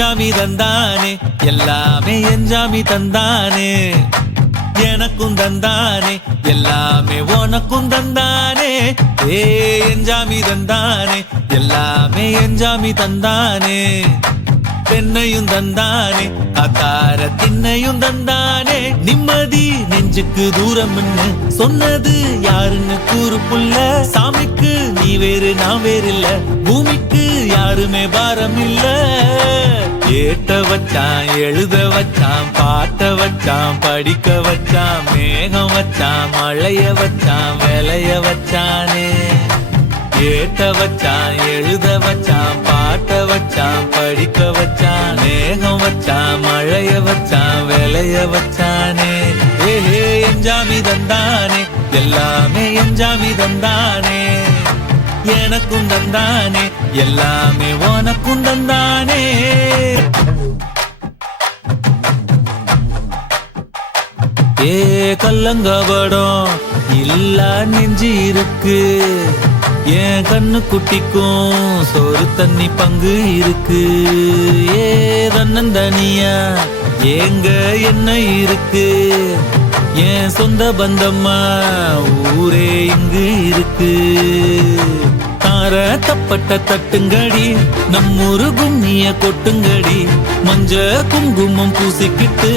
எஞ்சாமி தந்தானே எல்லாமே எஞ்சாமி தந்தானே எனக்கும் தந்தானே எல்லாமே உனக்கும் தந்தானே ஏ எஞ்சாமி தந்தானே எல்லாமே எஞ்சாமி தந்தானே பெண்ணையும் தந்தானே அத்தார திண்ணையும் தந்தானே நிம்மதி நெஞ்சுக்கு தூரம் சொன்னது யாருன்னு கூறு புள்ள சாமிக்கு நீ வேறு நான் வேறு இல்ல பூமிக்கு யாருமே பாரம் இல்ல ஏட்ட வச்சான் எழுத வச்சான் பாட்ட வச்சான் படிக்க வச்சான் மேகம் வச்சான் மழைய வச்சான் விளைய வச்சானே ஏட்ட வச்சான் எழுத வச்சான் பாட்ட வச்சான் படிக்க வச்சான் மேகம் வச்சான் மழைய வச்சான் விளைய வச்சானே ஏஹே எஞ்சாமி தந்தானே எல்லாமே எஞ்சாமி தந்தானே எனக்கும் தந்தானே எல்லாமே உனக்கும் தந்தானே ஏ கல்லங்கபடம் இல்ல நெஞ்சு இருக்கு என் கண்ணு குட்டிக்கும் சோறு தண்ணி பங்கு இருக்கு ஏ தன்னந்தனியா ஏங்க என்ன இருக்கு என் சொந்த பந்தம்மா ஊரே இங்கு இருக்கு தார தப்பட்ட தட்டுங்கடி நம்மூரு கும்மிய கொட்டுங்கடி மஞ்ச குங்குமம் பூசிக்கிட்டு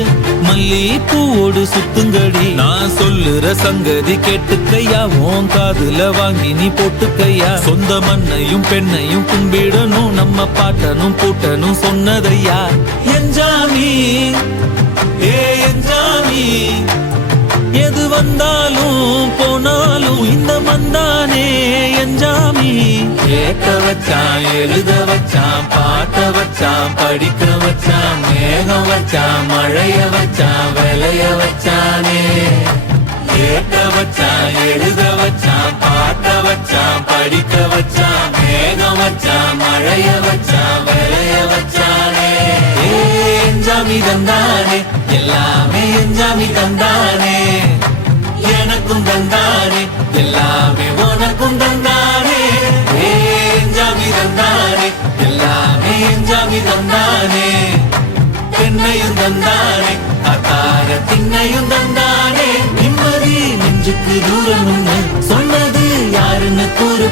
மல்லி பூவோடு சுத்துங்கடி நான் சொல்லுற சங்கதி கேட்டுக்கையா உன் காதுல வாங்கி நீ போட்டுக்கையா சொந்த மண்ணையும் பெண்ணையும் கும்பிடணும் நம்ம பாட்டனும் பூட்டனும் சொன்னதையா எஞ்சாமி ஏ எஞ்சாமி எது வந்தாலும் போனாலும் இந்த மந்தானே எஞ்சாமி கேட்க வச்சான் எழுத வச்சான் பாட்ட வச்சான் படிக்க வச்சான் மேகம் வச்சான் மழைய வச்சான் விளைய வச்சானே கேட்க வச்சான் எழுத வச்சான் பாட்ட வச்சான் படிக்க வச்சான் மேகம் வச்சான் மழைய வச்சான் விளைய வச்சானே எஞ்சாமி தந்தானே எல்லாமே எஞ்சாமி தந்தானே எனக்கும் தந்தானே எல்லாமே உனக்கும் தந்தானே எஞ்சாமி தந்தானே எல்லாமே எஞ்சாமி தந்தானே பெண்ணையும் தந்தானே அத்தார திண்ணையும் தந்தானே நிம்மதி நெஞ்சுக்கு தூரம் சொன்னது யாருன்னு கூறு